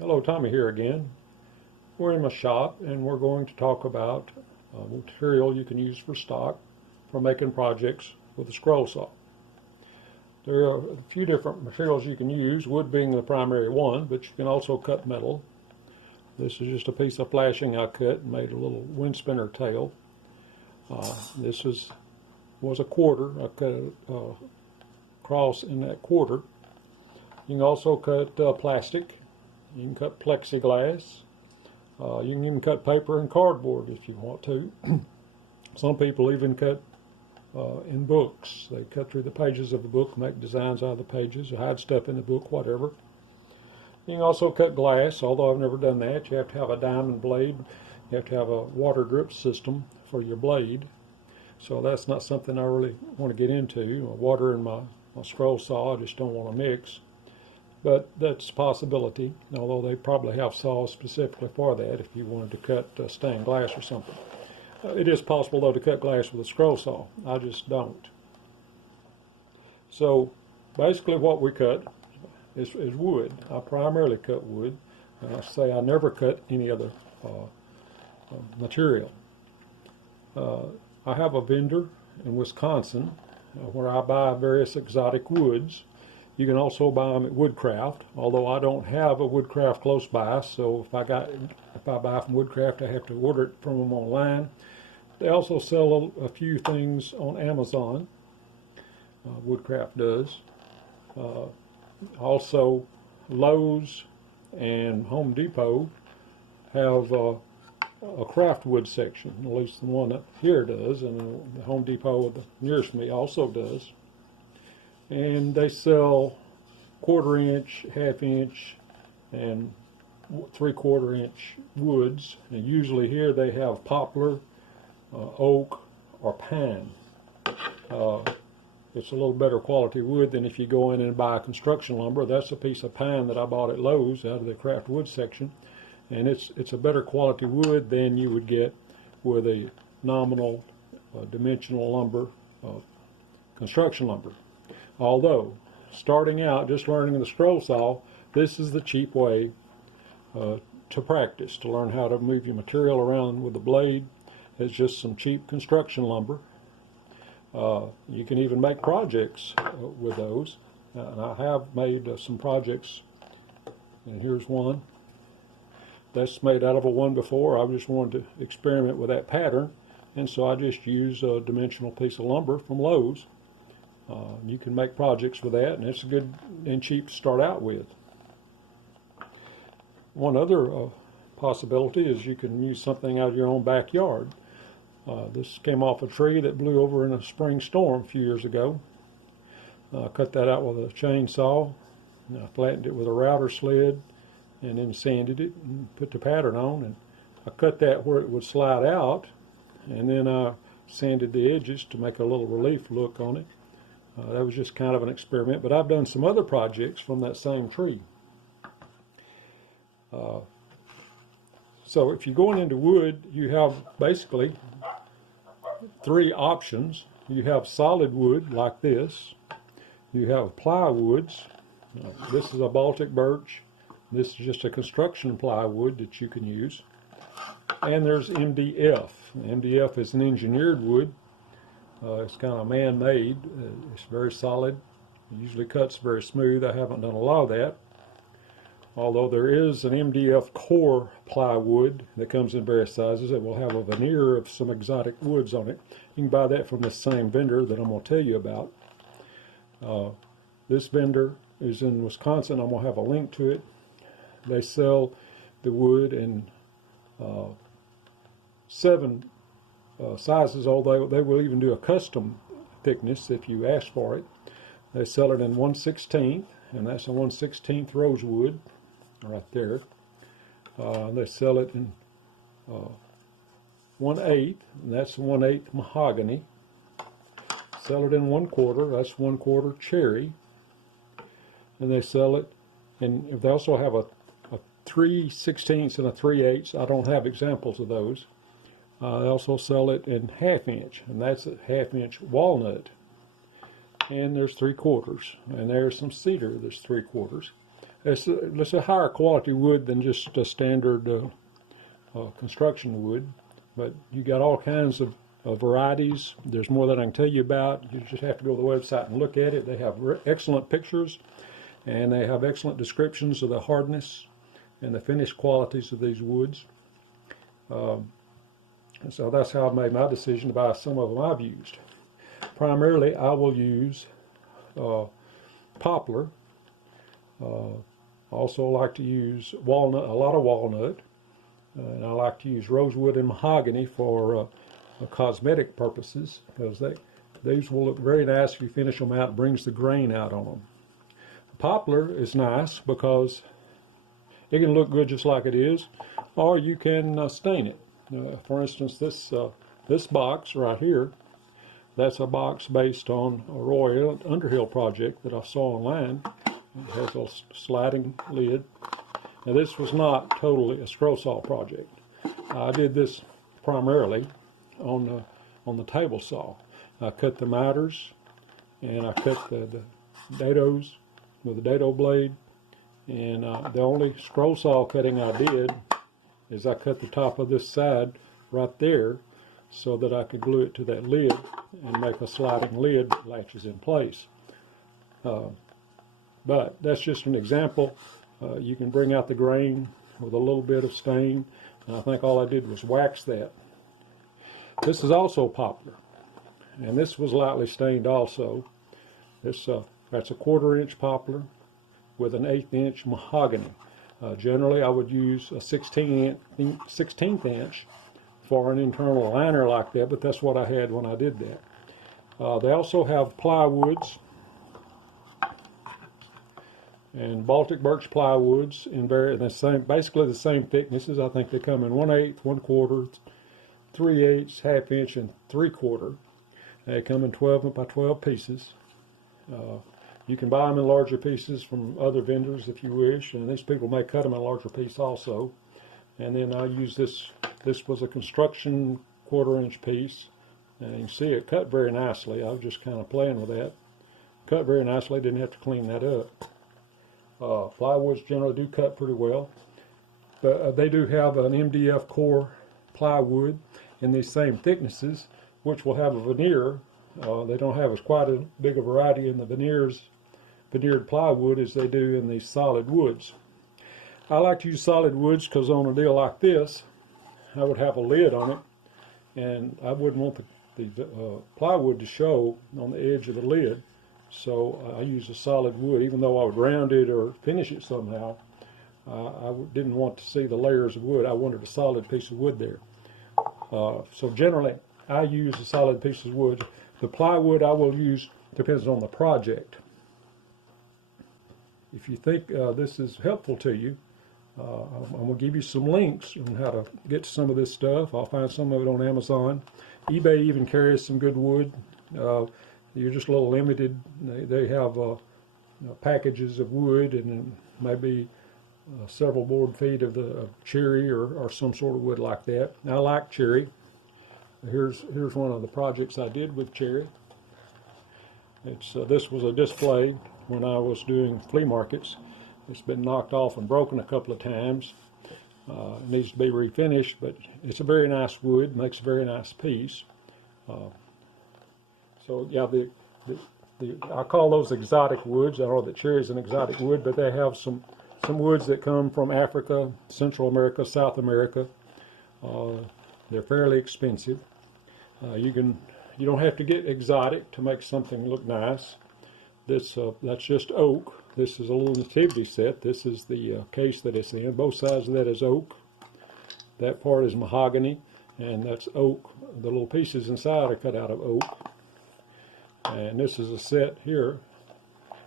Hello, Tommy here again. We're in my shop and we're going to talk about material you can use for stock for making projects with a scroll saw. There are a few different materials you can use, wood being the primary one, but you can also cut metal. This is just a piece of flashing I cut and made a little wind spinner tail. This was a quarter. I cut a cross in that quarter. You can also cut plastic. You can cut plexiglass. You can even cut paper and cardboard if you want to. Some people even cut in books. They cut through the pages of the book, make designs out of the pages, hide stuff in the book, whatever. You can also cut glass, although I've never done that. You have to have a diamond blade. You have to have a water drip system for your blade. So that's not something I really want to get into. Water and my scroll saw, I just don't want to mix. But that's a possibility, although they probably have saws specifically for that if you wanted to cut stained glass or something. It is possible, though, to cut glass with a scroll saw. I just don't. So basically what we cut is wood. I primarily cut wood, and I say I never cut any other material. I have a vendor in Wisconsin where I buy various exotic woods. You can also buy them at Woodcraft, although I don't have a Woodcraft close by, so if I buy from Woodcraft, I have to order it from them online. They also sell a few things on Amazon. Woodcraft does. Also, Lowe's and Home Depot have a craft wood section, at least the one up here does, and the Home Depot nearest me also does. And they sell 1/4 inch, 1/2 inch, and 3/4 inch woods. And usually here they have poplar, oak, or pine. It's a little better quality wood than if you go in and buy construction lumber. That's a piece of pine that I bought at Lowe's out of the craft wood section. And it's a better quality wood than you would get with a nominal dimensional lumber, construction lumber. Although, starting out, just learning the scroll saw, this is the cheap way to practice, to learn how to move your material around with the blade. It's just some cheap construction lumber. You can even make projects with those. And I have made some projects, and here's one. That's made out of a one before. I just wanted to experiment with that pattern, and so I just use a dimensional piece of lumber from Lowe's. You can make projects with that, and it's good and cheap to start out with. One other possibility is you can use something out of your own backyard. This came off a tree that blew over in a spring storm a few years ago. I cut that out with a chainsaw. I flattened it with a router sled, and then sanded it and put the pattern on. And I cut that where it would slide out, and then I sanded the edges to make a little relief look on it. That was just kind of an experiment, but I've done some other projects from that same tree. So if you're going into wood, you have basically 3 options. You have solid wood like this. You have plywoods. This is a Baltic birch. This is just a construction plywood that you can use. And there's MDF. MDF is an engineered wood. It's kind of man-made. It's very solid. It usually cuts very smooth. I haven't done a lot of that. Although there is an MDF core plywood that comes in various sizes. It will have a veneer of some exotic woods on it. You can buy that from the same vendor that I'm going to tell you about. This vendor is in Wisconsin. I'm going to have a link to it. They sell the wood in 7 sizes, although they will even do a custom thickness if you ask for it. They sell it in 1/16, and that's a 1/16 rosewood right there. They sell it in 1/8, and that's 1/8 mahogany. Sell it in 1/4, that's 1/4 cherry. And they sell it, and they also have a 3/16 and a 3/8. I don't have examples of those. They also sell it in 1/2 inch, and that's a 1/2 inch walnut. And there's 3/4, and there's some cedar that's 3/4. It's a higher quality wood than just a standard construction wood, but you got all kinds of varieties. There's more than I can tell you about. You just have to go to the website and look at it. They have excellent pictures, and they have excellent descriptions of the hardness and the finished qualities of these woods. So that's how I made my decision to buy some of them I've used. Primarily, I will use poplar. Also like to use walnut, a lot of walnut, and I like to use rosewood and mahogany for cosmetic purposes, because these will look very nice if you finish them out. It brings the grain out on them. Poplar is nice because it can look good just like it is, or you can stain it. For instance, this box right here, that's a box based on a Roy Underhill project that I saw online. It has a sliding lid. Now this was not totally a scroll saw project. I did this primarily on the table saw. I cut the miters and I cut the dados with a dado blade, and the only scroll saw cutting I did is I cut the top of this side right there so that I could glue it to that lid and make a sliding lid that latches in place. But that's just an example. You can bring out the grain with a little bit of stain, and I think all I did was wax that. This is also poplar, and this was lightly stained also. That's a 1/4 inch poplar with an 1/8 inch mahogany. Generally, I would use a 16th inch for an internal liner like that, but that's what I had when I did that. They also have plywoods and Baltic birch plywoods in basically the same thicknesses. I think they come in 1/8, 1/4, 3/8, 1/2 inch, and 3/4. They come in 12 by 12 pieces. You can buy them in larger pieces from other vendors if you wish, and these people may cut them in a larger piece also. And then I use this. This was a construction 1/4 inch piece, and you can see it cut very nicely. I was just kind of playing with that. Cut very nicely, didn't have to clean that up. Plywoods generally do cut pretty well, but they do have an MDF core plywood in these same thicknesses, which will have a veneer. They don't have as quite a big a variety in the veneered plywood as they do in these solid woods. I like to use solid woods because on a deal like this, I would have a lid on it, and I wouldn't want the plywood to show on the edge of the lid. So I use a solid wood, even though I would round it or finish it somehow. I didn't want to see the layers of wood. I wanted a solid piece of wood there. So generally, I use a solid piece of wood. The plywood I will use depends on the project. If you think this is helpful to you, I'm going to give you some links on how to get to some of this stuff. I'll find some of it on Amazon. eBay even carries some good wood. You're just a little limited. They have packages of wood and maybe several board feet of cherry or some sort of wood like that. I like cherry. Here's one of the projects I did with cherry. This was a display when I was doing flea markets. It's been knocked off and broken a couple of times. It needs to be refinished, but it's a very nice wood, makes a very nice piece. So yeah, I call those exotic woods. I know that cherry is an exotic wood, but they have some woods that come from Africa, Central America, South America. They're fairly expensive. You don't have to get exotic to make something look nice. That's just oak. This is a little nativity set. This is the case that it's in. Both sides of that is oak. That part is mahogany, and that's oak. The little pieces inside are cut out of oak. And this is a set here.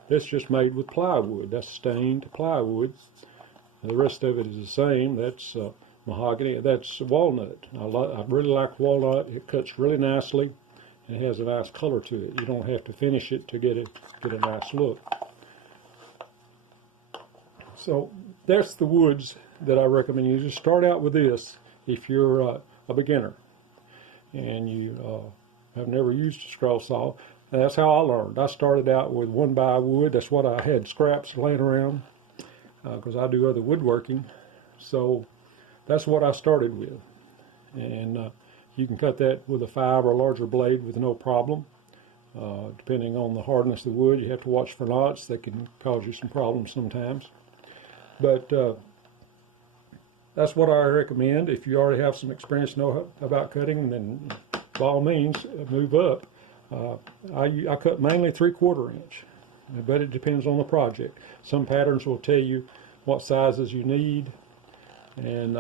That's just made with plywood. That's stained plywood. The rest of it is the same. That's mahogany. That's walnut. I really like walnut. It cuts really nicely and has a nice color to it. You don't have to finish it to get a nice look. So that's the woods that I recommend you just start out with this if you're a beginner and you have never used a scroll saw. That's how I learned. I started out with 1x wood. That's what I had, scraps laying around, because I do other woodworking. So that's what I started with. And you can cut that with a 5 or larger blade with no problem. Depending on the hardness of the wood, you have to watch for knots. They can cause you some problems sometimes. But that's what I recommend. If you already have some experience, know about cutting, then by all means move up. I cut mainly 3/4 inch, but it depends on the project. Some patterns will tell you what sizes you need, and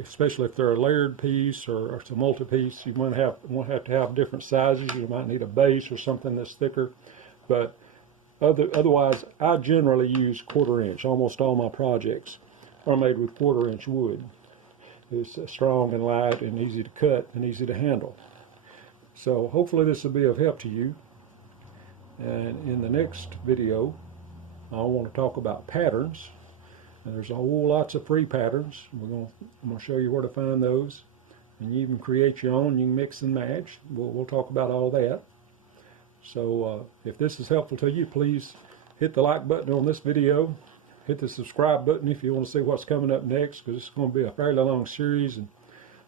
especially if they're a layered piece or it's a multi-piece, you won't have to have different sizes. You might need a base or something that's thicker, but otherwise, I generally use 1/4 inch. Almost all my projects are made with 1/4 inch wood. It's strong and light and easy to cut and easy to handle. So hopefully this will be of help to you. And in the next video, I want to talk about patterns. And there's a whole lots of free patterns. I'm going to show you where to find those. And you can create your own. You can mix and match. We'll talk about all that. So if this is helpful to you, please hit the like button on this video. Hit the subscribe button if you want to see what's coming up next, because it's going to be a fairly long series, and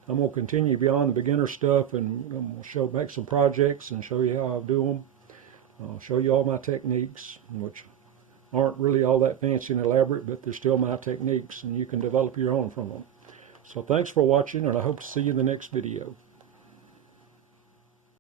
I'm going to continue beyond the beginner stuff, and I'm going to make some projects and show you how I do them. I'll show you all my techniques, which aren't really all that fancy and elaborate, but they're still my techniques, and you can develop your own from them. So thanks for watching, and I hope to see you in the next video.